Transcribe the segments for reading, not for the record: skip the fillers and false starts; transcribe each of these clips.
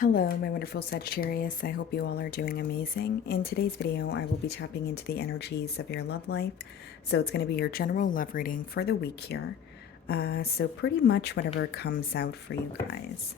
Hello, my wonderful Sagittarius. I hope you all are doing amazing. In today's video, I will be tapping into the energies of your love life. So it's going to be your general love reading for the week here. So pretty much whatever comes out for you guys.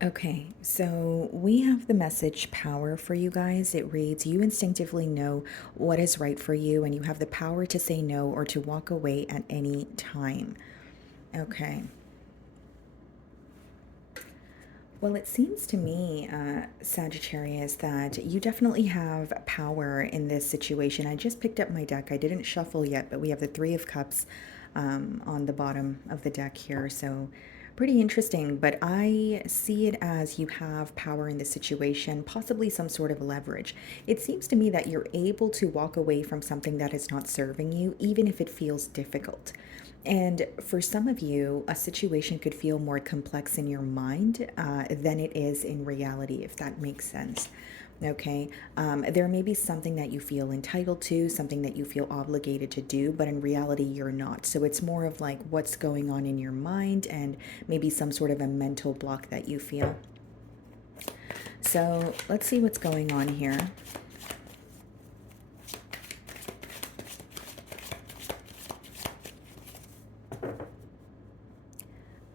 Okay, so we have the message power for you guys. It reads, you instinctively know what is right for you, and you have the power to say no or to walk away at any time. Okay. Well, it seems to me, Sagittarius, that you definitely have power in this situation. I just picked up my deck. I didn't shuffle yet, but we have the Three of Cups on the bottom of the deck here. So, pretty interesting. But I see it as you have power in this situation, possibly some sort of leverage. It seems to me that you're able to walk away from something that is not serving you, even if it feels difficult. And for some of you, a situation could feel more complex in your mind than it is in reality, if that makes sense. Okay, there may be something that you feel entitled to, something that you feel obligated to do, but in reality, you're not. So it's more of like what's going on in your mind and maybe some sort of a mental block that you feel. So let's see what's going on here.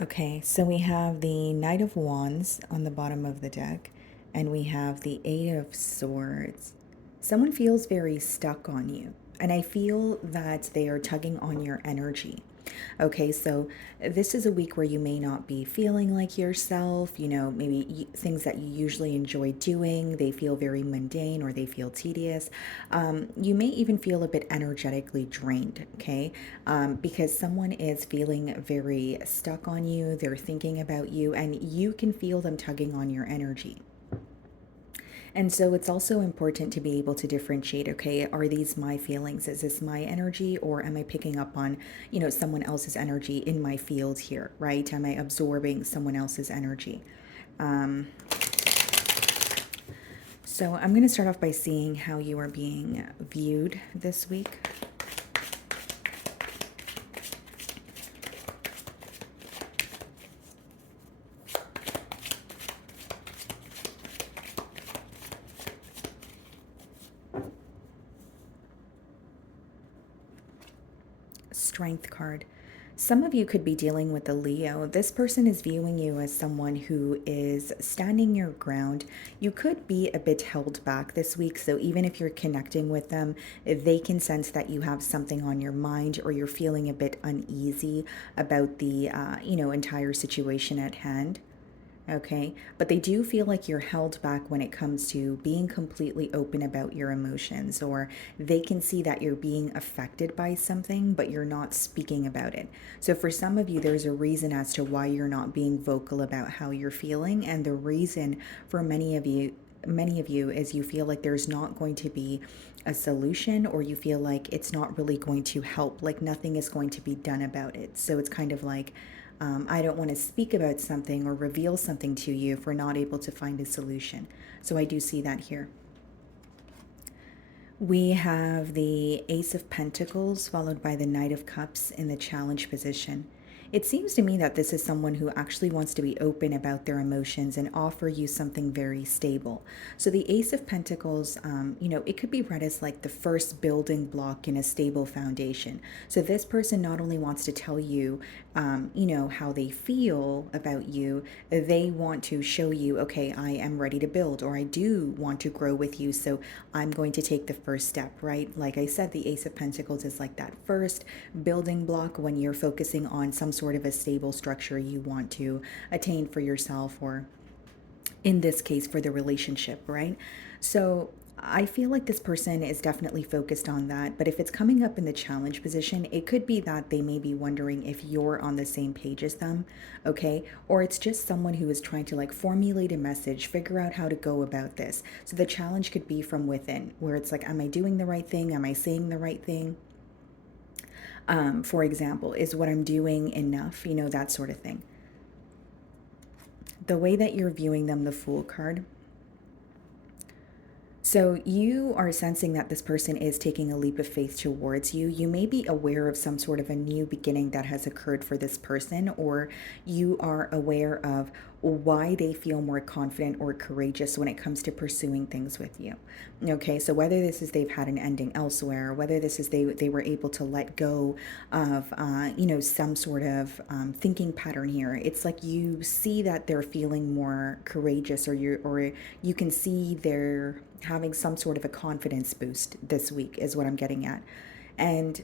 Okay, so we have the Knight of Wands on the bottom of the deck, and we have the Eight of Swords. Someone feels very stuck on you, and I feel that they are tugging on your energy. Okay, so this is a week where you may not be feeling like yourself, maybe things that you usually enjoy doing, they feel very mundane or they feel tedious. You may even feel a bit energetically drained, okay? Because someone is feeling very stuck on you, they're thinking about you, and you can feel them tugging on your energy. And so it's also important to be able to differentiate, okay, are these my feelings? Is this my energy, or am I picking up on, someone else's energy in my field here, right? Am I absorbing someone else's energy? So I'm going to start off by seeing how you are being viewed this week. Strength card. Some of you could be dealing with a Leo. This person is viewing you as someone who is standing your ground. You could be a bit held back this week, so even if you're connecting with them, they can sense that you have something on your mind or you're feeling a bit uneasy about the entire situation at hand. Okay, but they do feel like you're held back when it comes to being completely open about your emotions, or they can see that you're being affected by something, but you're not speaking about it. So, for some of you, there's a reason as to why you're not being vocal about how you're feeling, and the reason for many of you is you feel like there's not going to be a solution, or you feel like it's not really going to help, like nothing is going to be done about it. So it's kind of like, I don't want to speak about something or reveal something to you if we're not able to find a solution. So I do see that here. We have the Ace of Pentacles followed by the Knight of Cups in the challenge position. It seems to me that this is someone who actually wants to be open about their emotions and offer you something very stable. So the Ace of Pentacles, it could be read as like the first building block in a stable foundation. So this person not only wants to tell you, how they feel about you, they want to show you, okay, I am ready to build, or I do want to grow with you. So I'm going to take the first step, right? Like I said, the Ace of Pentacles is like that first building block when you're focusing on some sort of a stable structure you want to attain for yourself, or in this case, for the relationship, right? So I feel like this person is definitely focused on that. But if it's coming up in the challenge position, it could be that they may be wondering if you're on the same page as them, okay? Or it's just someone who is trying to like formulate a message, figure out how to go about this. So the challenge could be from within, where it's like, am I doing the right thing? Am I saying the right thing? For example, is what I'm doing enough? That sort of thing. the way that you're viewing them, the Fool card. So you are sensing that this person is taking a leap of faith towards you. You may be aware of some sort of a new beginning that has occurred for this person, or you are aware of why they feel more confident or courageous when it comes to pursuing things with you. Okay, so whether this is they've had an ending elsewhere, whether this is they were able to let go of some sort of thinking pattern here, it's like you see that they're feeling more courageous, or you can see they're having some sort of a confidence boost this week, is what I'm getting at. And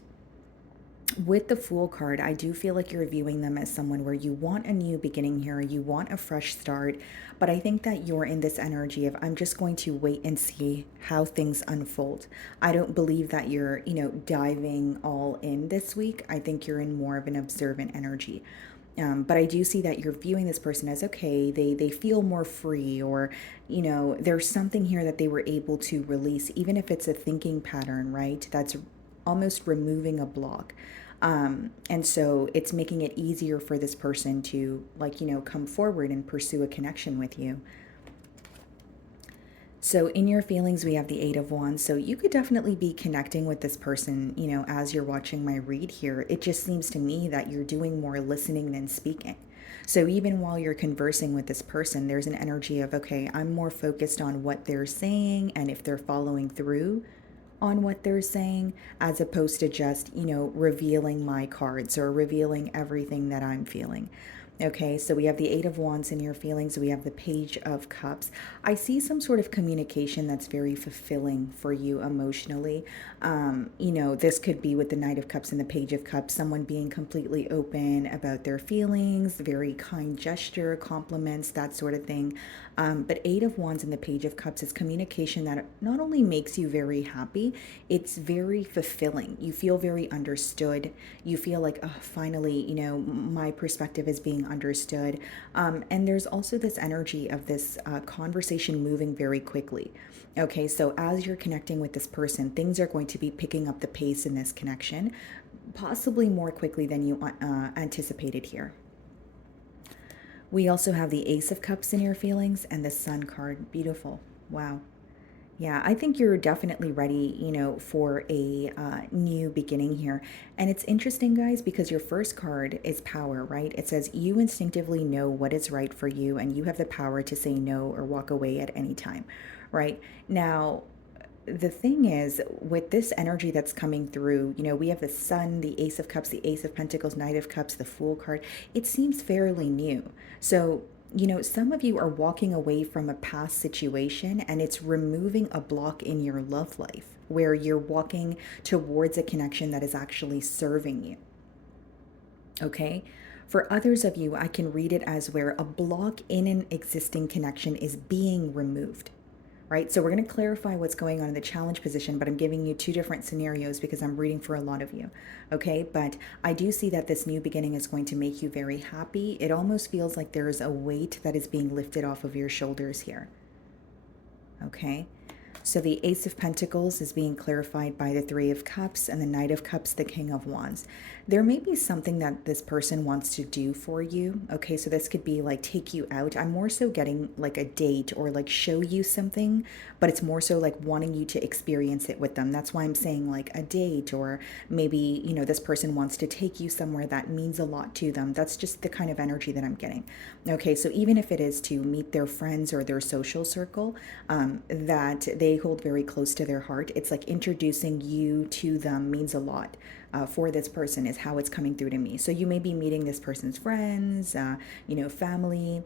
with the Fool card, I do feel like you're viewing them as someone where you want a new beginning here, you want a fresh start, but I think that you're in this energy of, I'm just going to wait and see how things unfold. I don't believe that you're, diving all in this week. I think you're in more of an observant energy. But I do see that you're viewing this person as, okay, they feel more free, or there's something here that they were able to release, even if it's a thinking pattern, right? That's almost removing a block. And so it's making it easier for this person to, like, come forward and pursue a connection with you. So in your feelings, we have the Eight of Wands. So you could definitely be connecting with this person, as you're watching my read here. It just seems to me that you're doing more listening than speaking. So even while you're conversing with this person, there's an energy of, okay, I'm more focused on what they're saying and if they're following through on what they're saying, as opposed to just, revealing my cards or revealing everything that I'm feeling. Okay, so we have the Eight of Wands in your feelings. We have the Page of Cups. I see some sort of communication that's very fulfilling for you emotionally. This could be with the Knight of Cups and the Page of Cups, someone being completely open about their feelings, very kind gesture, compliments, that sort of thing. But Eight of Wands and the Page of Cups is communication that not only makes you very happy, it's very fulfilling. You feel very understood. You feel like, oh, finally, my perspective is being understood. And there's also this energy of this conversation moving very quickly. Okay, so as you're connecting with this person, things are going to be picking up the pace in this connection, possibly more quickly than you anticipated here. We also have the Ace of Cups in your feelings and the Sun card. Beautiful. Wow. Yeah, I think you're definitely ready, for a new beginning here. And it's interesting, guys, because your first card is power, right? It says you instinctively know what is right for you and you have the power to say no or walk away at any time, right? Now, the thing is, with this energy that's coming through, we have the Sun, the Ace of Cups, the Ace of Pentacles, Knight of Cups, the Fool card. It seems fairly new. So, some of you are walking away from a past situation and it's removing a block in your love life where you're walking towards a connection that is actually serving you. Okay? For others of you, I can read it as where a block in an existing connection is being removed. Right? So we're going to clarify what's going on in the challenge position, but I'm giving you two different scenarios because I'm reading for a lot of you. Okay? But I do see that this new beginning is going to make you very happy. It almost feels like there is a weight that is being lifted off of your shoulders here. Okay? So the Ace of Pentacles is being clarified by the Three of Cups and the Knight of Cups, the King of Wands. There may be something that this person wants to do for you. Okay, so this could be like take you out. I'm more so getting like a date or like show you something, but it's more so like wanting you to experience it with them. That's why I'm saying like a date, or maybe, this person wants to take you somewhere that means a lot to them. That's just the kind of energy that I'm getting. Okay, so even if it is to meet their friends or their social circle that they hold very close to their heart, it's like introducing you to them means a lot. For this person is how it's coming through to me. So you may be meeting this person's friends, family,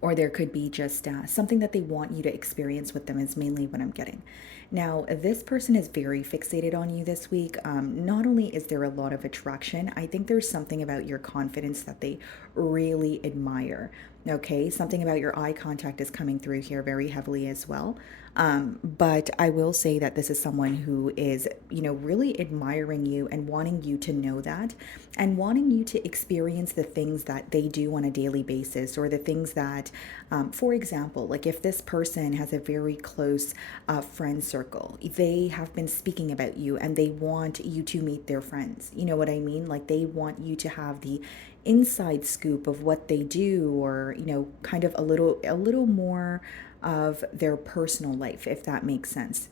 or there could be just something that they want you to experience with them is mainly what I'm getting. Now, this person is very fixated on you this week. Not only is there a lot of attraction, I think there's something about your confidence that they really admire. Okay, something about your eye contact is coming through here very heavily as well. But I will say that this is someone who is, really admiring you and wanting you to know that and wanting you to experience the things that they do on a daily basis, or the things that, for example, like if this person has a very close friend circle, they have been speaking about you and they want you to meet their friends. You know what I mean? Like they want you to have the inside scoop of what they do, or kind of a little more of their personal life, if that makes sense.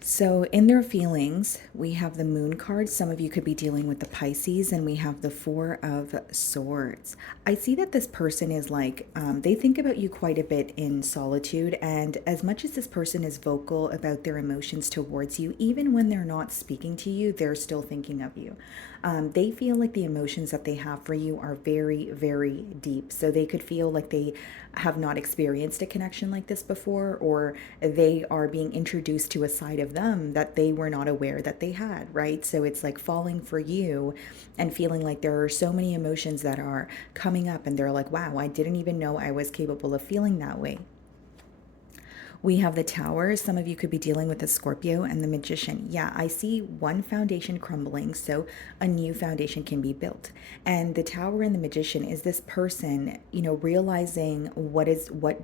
So, in their feelings, we have the moon card. Some of you could be dealing with the Pisces, and we have the Four of Swords. I see that this person is like, they think about you quite a bit in solitude. And as much as this person is vocal about their emotions towards you, even when they're not speaking to you, they're still thinking of you. They feel like the emotions that they have for you are very, very deep. So they could feel like they have not experienced a connection like this before, or they are being introduced to a side of them that they were not aware that they had, right? So it's like falling for you and feeling like there are so many emotions that are coming up, and they're like, wow, I didn't even know I was capable of feeling that way. We have the Tower. Some of you could be dealing with the Scorpio and the Magician. Yeah, I see one foundation crumbling, so a new foundation can be built. And the Tower and the Magician is this person, realizing what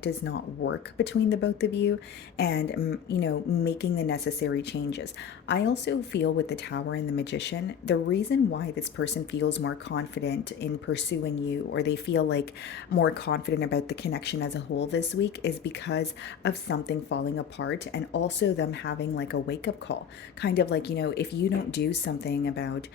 does not work between the both of you, and making the necessary changes. I also feel with the Tower and the Magician, the reason why this person feels more confident in pursuing you, or they feel like more confident about the connection as a whole this week, is because of something falling apart, and also them having like a wake up call. Kind of like, if you don't do something about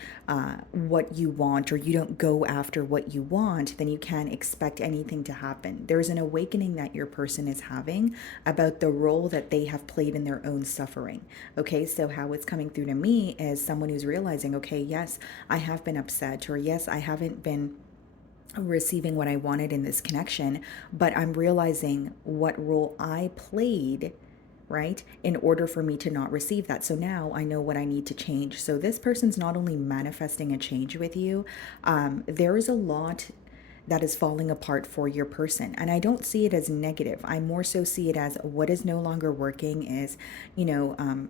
what you want, or you don't go after what you want, then you can't expect anything to happen. There's an awakening that your person is having about the role that they have played in their own suffering. Okay, so how it's coming through to me is someone who's realizing, okay, yes, I have been upset, or yes, I haven't been receiving what I wanted in this connection, but I'm realizing what role I played, right, in order for me to not receive that. So now I know what I need to change. So this person's not only manifesting a change with you, there is a lot that is falling apart for your person. And I don't see it as negative. I more so see it as what is no longer working is, you know,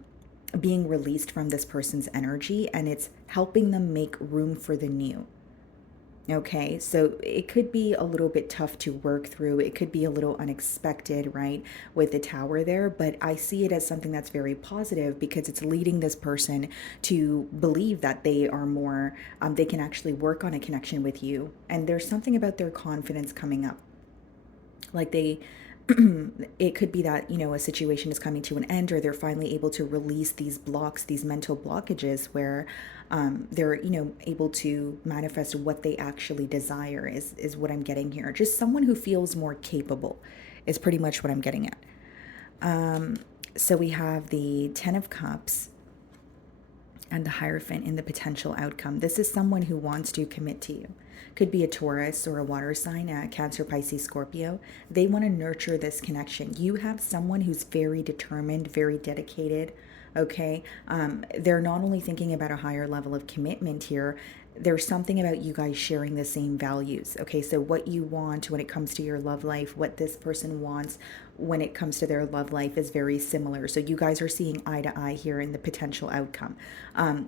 being released from this person's energy, and it's helping them make room for the new. Okay, so it could be a little bit tough to work through. It could be a little unexpected, right, with the Tower there, but I see it as something that's very positive, because it's leading this person to believe that they are more, they can actually work on a connection with you. And there's something about their confidence coming up. Like they, it could be that, a situation is coming to an end, or they're finally able to release these blocks, these mental blockages, where they're, able to manifest what they actually desire, is what I'm getting here. Just someone who feels more capable is pretty much what I'm getting at. So we have the Ten of Cups and the Hierophant in the potential outcome. This is someone who wants to commit to you. Could be a Taurus or a water sign, a Cancer, Pisces, Scorpio. They want to nurture this connection. You have someone who's very determined, very dedicated. Okay. They're not only thinking about a higher level of commitment here, there's something about you guys sharing the same values. Okay, so what you want when it comes to your love life, what this person wants when it comes to their love life, is very similar. So you guys are seeing eye to eye here in the potential outcome.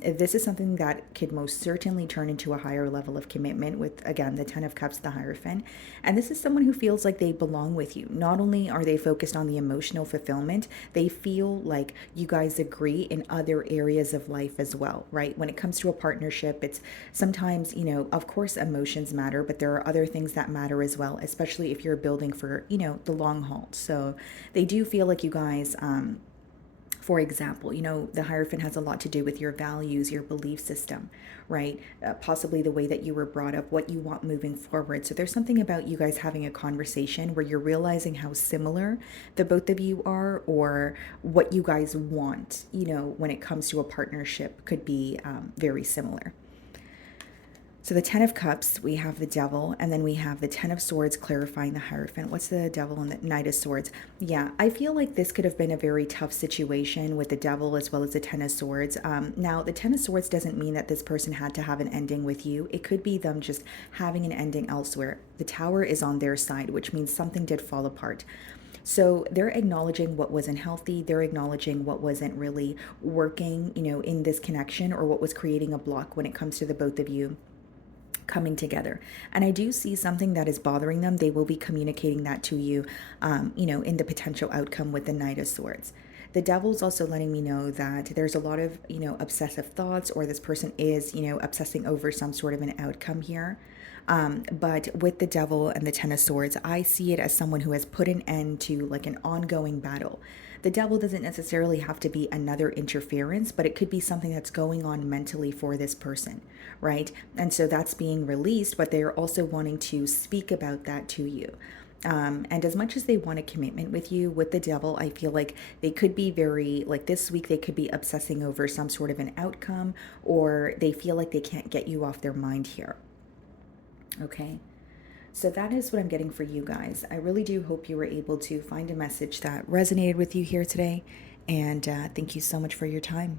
This is something that could most certainly turn into a higher level of commitment with, again, the Ten of Cups, the Hierophant. And this is someone who feels like they belong with you. Not only are they focused on the emotional fulfillment, they feel like you guys agree in other areas of life as well, right? When it comes to a partnership, it's sometimes, of course, emotions matter, but there are other things that matter as well, especially if you're building for, the long haul. So they do feel like you guys, for example, the Hierophant has a lot to do with your values, your belief system, right? Possibly the way that you were brought up, what you want moving forward. So there's something about you guys having a conversation where you're realizing how similar the both of you are, or what you guys want, when it comes to a partnership, could be very similar. So the Ten of Cups, we have the Devil, and then we have the Ten of Swords clarifying the Hierophant. What's the Devil and the Knight of Swords? Yeah, I feel like this could have been a very tough situation with the Devil as well as the Ten of Swords. Now, the Ten of Swords doesn't mean that this person had to have an ending with you. It could be them just having an ending elsewhere. The Tower is on their side, which means something did fall apart. So they're acknowledging what wasn't healthy. They're acknowledging what wasn't really working, in this connection, or what was creating a block when it comes to the both of you coming together. And I do see something that is bothering them. They will be communicating that to you, in the potential outcome with the Knight of Swords. The devil's also letting me know that there's a lot of, obsessive thoughts, or this person is, obsessing over some sort of an outcome here. But with the devil and the Ten of Swords, I see it as someone who has put an end to like an ongoing battle. The devil doesn't necessarily have to be another interference, but it could be something that's going on mentally for this person, right? And so that's being released, but they're also wanting to speak about that to you. And as much as they want a commitment with you, with the devil, I feel like they could be very, like this week, they could be obsessing over some sort of an outcome, or they feel like they can't get you off their mind here. Okay. So that is what I'm getting for you guys. I really do hope you were able to find a message that resonated with you here today. And thank you so much for your time.